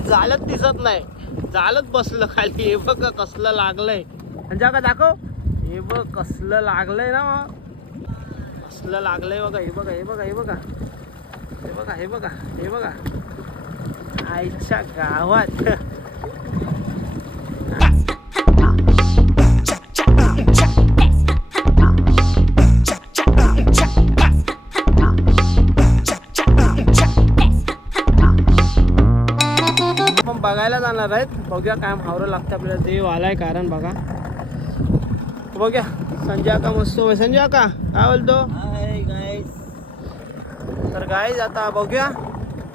जालच दिसत नाही, जालच बसलं खाली. हे बघ कसलं लागलंय. संजा का दाखव. हे बघ कसलं लागलंय ना, कसलं लागलंय बघा. हे बघा, हे बघा, हे बघा, हे बघा, हे बघा, हे बघा. आईच्या गावात बघायला जाणार आहेत. बघूया काय मावरं लागतं आपल्याला. देव आलाय कारण बघा. बघूया संजय का मस्त. संजय का काय बोलतो. Hi guys. तर गाईस आता बघूया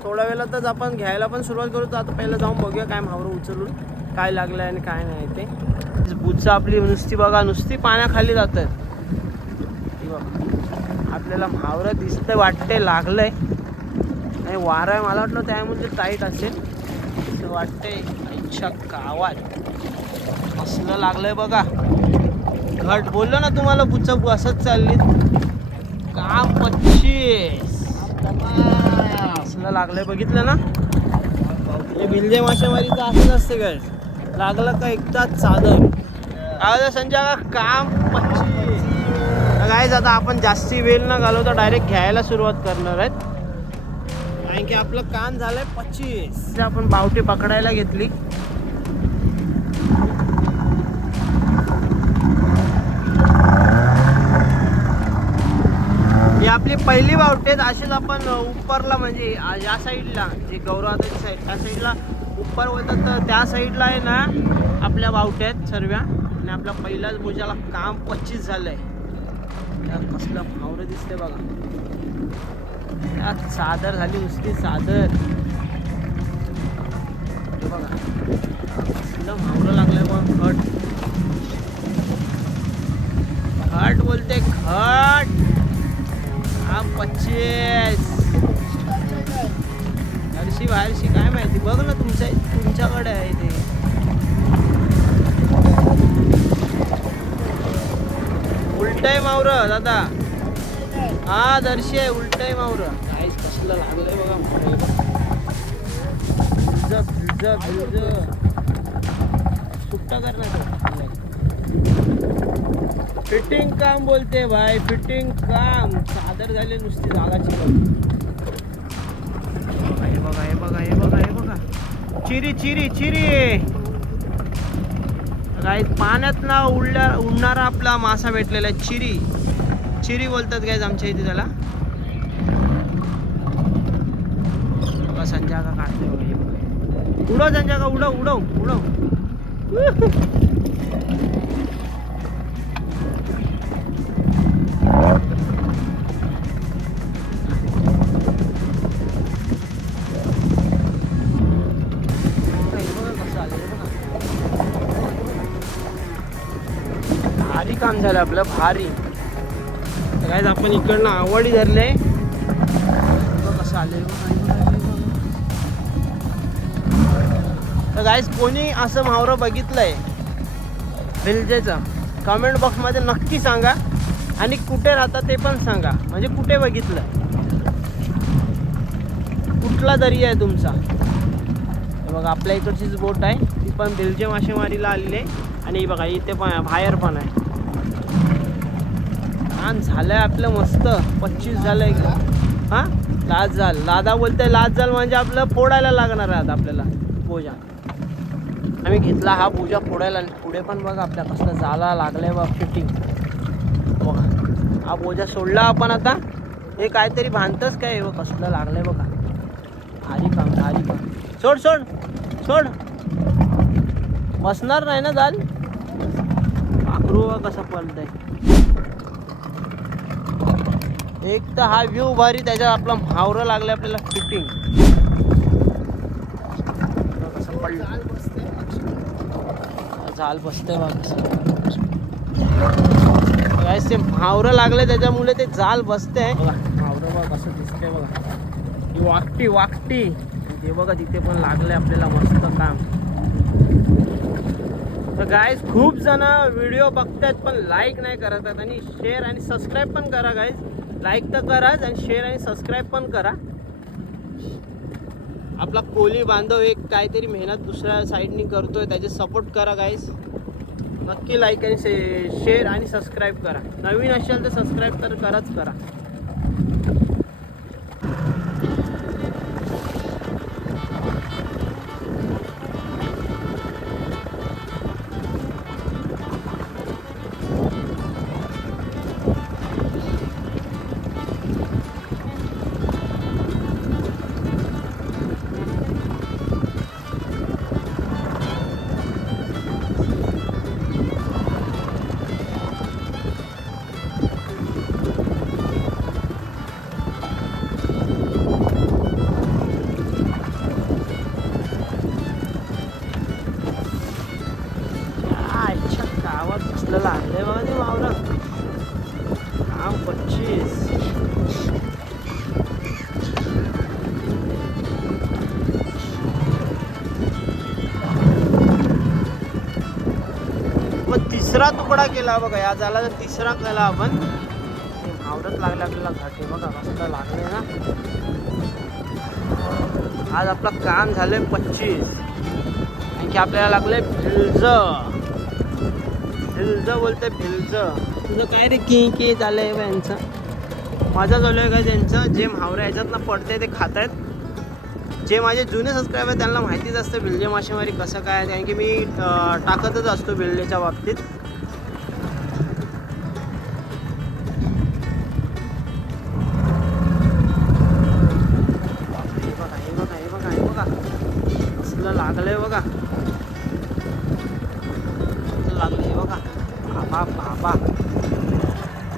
थोड्या वेळातच आपण घ्यायला पण सुरुवात करू. तर आता पहिलं जाऊन बघूया काय मावरं उचलून काय लागलंय आणि काय नाही ते. बुचा आपली नुसती बघा, नुसती पाण्याखाली जात आहेत. आपल्याला मावरं दिसतंय वाटते लागलंय. आणि वारा आहे, मला वाटलं त्यामध्ये टाईट असेल वाटते. आईच्या गावात असलं लागलंय बघा. घट बोललो ना तुम्हाला, बुचक असंच चालली काम 25 असलं लागलंय. बघितलं ना, हे बिल्जे मासेमारीचं असंच असते. काय लागलं का एकदाच चादर. काय संजय काम 25. गाईज आता आपण जास्ती वेळ न घालवता डायरेक्ट घ्यायला सुरुवात करणार आहेत. कारण की आपलं काम झालंय 25. आपण बावटी पकडायला घेतली. ही आपली पहिली बावटी आहेत. अशीच आपण उपरला म्हणजे या साईडला जे गौरवाची साईड त्या साईडला उपर होतात, तर त्या साईडला आहे ना आपल्या बावट्या आहेत सर्व्या. आणि आपल्या पहिल्याच भुजाला काम 25 झालंय. त्यात कसलं मावरं दिसते बघा. त्यात चादर झाली नुसती चादर. बघा कसलं मावरं लागलंय बघ. खट खट बोलते खट. हा 25. हरशी बाहेरशी काय माहिती. बघ ना तुमच्याकडे आहे ते. उलटय मावरं दादा. हा दर्शी आहे, उलटय मावरं. काहीच कसलं लागलंय बघा मावरं. सुट्टा करणार. फिटिंग काम बोलते भाई, फिटिंग काम. चादर झाली नुसती जागाची. हे बघा, हे बघा, हे बघा, हे बघा. चिरी चिरी चिरी. गाईज पाण्यात ना उडणारा आपला मासा भेटलेला आहे. चिरी चिरी बोलतात गाईज आमच्या इथे त्याला. बघा संजय का काढतोय. उडव संजय का, उडव उडव उडव. भारी काम झालं आपलं, भारी. काय आपण इकडनं आवडी धरले. कसं आले. तर गाईज कोणी असं मावरं बघितलंय बिल्जेचं कमेंट बॉक्समध्ये नक्की सांगा. आणि कुठे राहता ते पण सांगा. म्हणजे कुठे बघितलं, कुठला दर्या आहे तुमचा. बघा आपल्या इकडचीच बोट आहे, ती पण बिल्जे मासेमारीला आलेली आहे. आणि बघा इथे पण बाहेर पण आहे. छान झालंय आपलं मस्त. 25 झालंय. हां लाज झाल. दादा बोलते लाज झाल म्हणजे आपलं फोडायला लागणार आहे आता आपल्याला बोजा. आम्ही घेतला हा बोजा फोडायला. पुढे पण बघा आपल्या कसलं जाला लागलंय बघ फिटिंग. बघा हा बोजा सोडला आपण आता. हे काहीतरी भांतच काय बघ कसलं लागलंय बघा. भारी काम, भारी काम. सोड सोड सोड. बसणार नाही ना जाल. पाखरू कसं पडतंय. एक तर हा व्ह्यू भारी, त्याच्यात आपला मावरं लागलं आपल्याला फिटिंग. कसं पडलं जाल बसतंय बघ. कसं ते मावरं लागले त्याच्यामुळे ते जाल बसते बघा. मावरं बघ कसं दिसतंय बघा. ही वाकटी वाकटी. ते बघा तिथे पण लागले आपल्याला मस्त काम. तर गाईज खूप जण व्हिडिओ बघतात पण लाईक नाही करत आहेत. आणि शेअर आणि सबस्क्राईब पण करा गाईज. लाईक तर कराच आणि शेअर आणि सबस्क्राईब पण करा. आपला कोली बांधव एक काहीतरी मेहनत दुसऱ्या साईडनी करतोय, त्याचे सपोर्ट करा गाईस. नक्की लाईक आणि शेअर आणि सबस्क्राईब करा. नवीन असेल तर सबस्क्राईब तर कराच करा. लागले बघा ते वावरा. काम 25. मग तिसरा तुकडा केला बघा, या झाला तर तिसरा केला आपण. आवडत लागले आपल्याला घाटे बघा मस्त लागले ना. आज आपलं काम झालंय 25. आणखी आपल्याला लागलंय भिलज. भिलज बोलते भिलज. तुझं काय रे की झालंय यांचं. माझा चालू आहे का त्यांचं. जे म्हावऱ्या ह्याच्यातनं पडते ते खात आहेत. जे माझे जुने सबस्क्रायबर त्यांना माहितीच असतं भिलजे मासेमारी कसं काय, कारण की मी टाकतच असतो भिलजेच्या बाबतीत. हे बघा असलं लागलंय बघा. लागले बघा बाबा.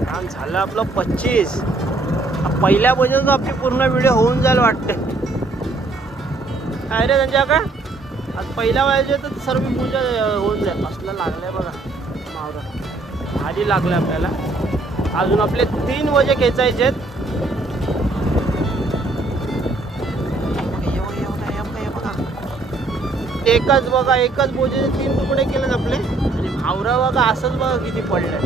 काम झालं आपलं 25. पहिल्या बजेट आपली पूर्ण व्हिडिओ होऊन जाईल वाटते. काय रे त्यांच्या का आज पहिल्या वेळेचे तर सर्व पूजा होऊन जाईल. असलं लागलंय बघा मावरा. आधी लागलं आपल्याला. अजून आपले 3 वजे खेचायचे आहेत. एकच बोजेचे 3 तुकडे केलेत आपले. आणि भावरा बघा असंच बघा किती पडलंय.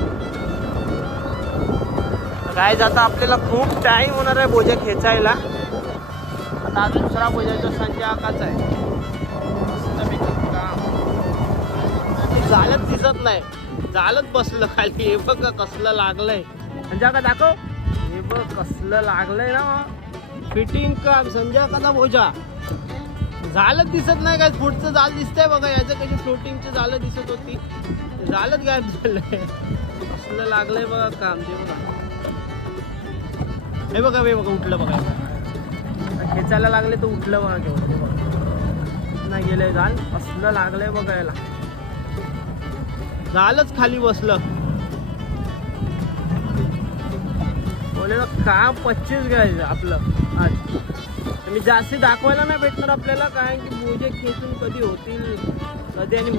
गाईज आता आपल्याला खूप टाइम होणार आहे बोजे खेचायला. आता अजून दुसरा बोजायचा संजय आकाचा आहे. झालंच दिसत नाही, झालंच बसलं खाली. हे बघ कसलं लागलंय. संजय आका दाखव. हे बघ कसलं लागलंय ना. फिटिंग काम संजय आकाचा बोजा. झालंच दिसत नाही काय. पुढचं जाल दिसतंय बघा. याचं कशी फ्लोटिंगची जालं दिसत होती, झालंच गायब झालंय. असलं लागलंय बघा काम. ते बघा हे बघा उठलं बघा. खेचायला लागले तर उठलं बघा केवढं. बघा नाही गेलंय जाल. असलं लागलंय बघायला. झालंच खाली बसलं. बोले काम 25 घ्यायचं आपलं आज. मी जास्ती दाखवायला नाही भेटणार आपल्याला, कारण की बोजे खेचून कधी होतील कधी. आणि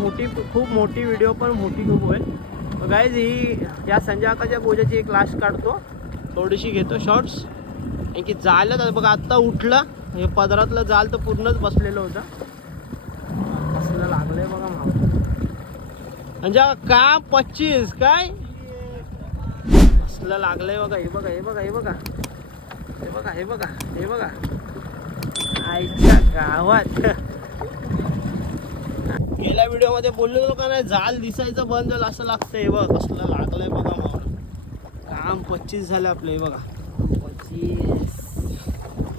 खूप मोठी व्हिडिओ पण खूप होईल. गाईज ही या संजय आकाच्या बोजाची एक लास्ट काढतो, थोडीशी घेतो शॉर्ट्स. कारण की जालं बघा आत्ता उठलं. हे पदरातलं जाल तर पूर्णच बसलेलं होतं. असलं लागलंय बघा मावं. म्हणजे काम 25 काय असलं लागलंय बघा. हे बघा आईच्या गावात. गेल्या व्हिडिओमध्ये बोललो का नाही, जाल दिसायचं बंद झालं असं लागतंय. हे बघ कसलं लागलंय बघा मावं. काम 25 झालं आपलं. हे बघा 25.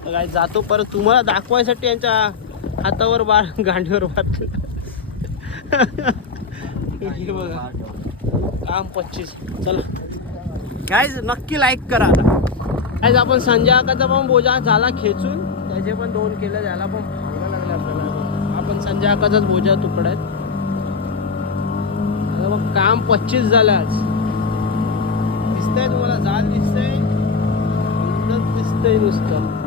काय जातो परत तुम्हाला दाखवायसाठी. यांच्या हातावर गांडीवर बार. हे बघा काम 25. चला गाईज नक्की लाईक करा. गाईज आपण संजय आकाचा पण बोजा झाला खेचून. त्याचे पण 2 केले. त्याला पण भावना लागले आपल्याला. आपण संजय आकाचाच बोजा तुकडा आहेत. मग काम 25 झालं आज. दिसतंय तुम्हाला जाल दिसतंय नुसतं.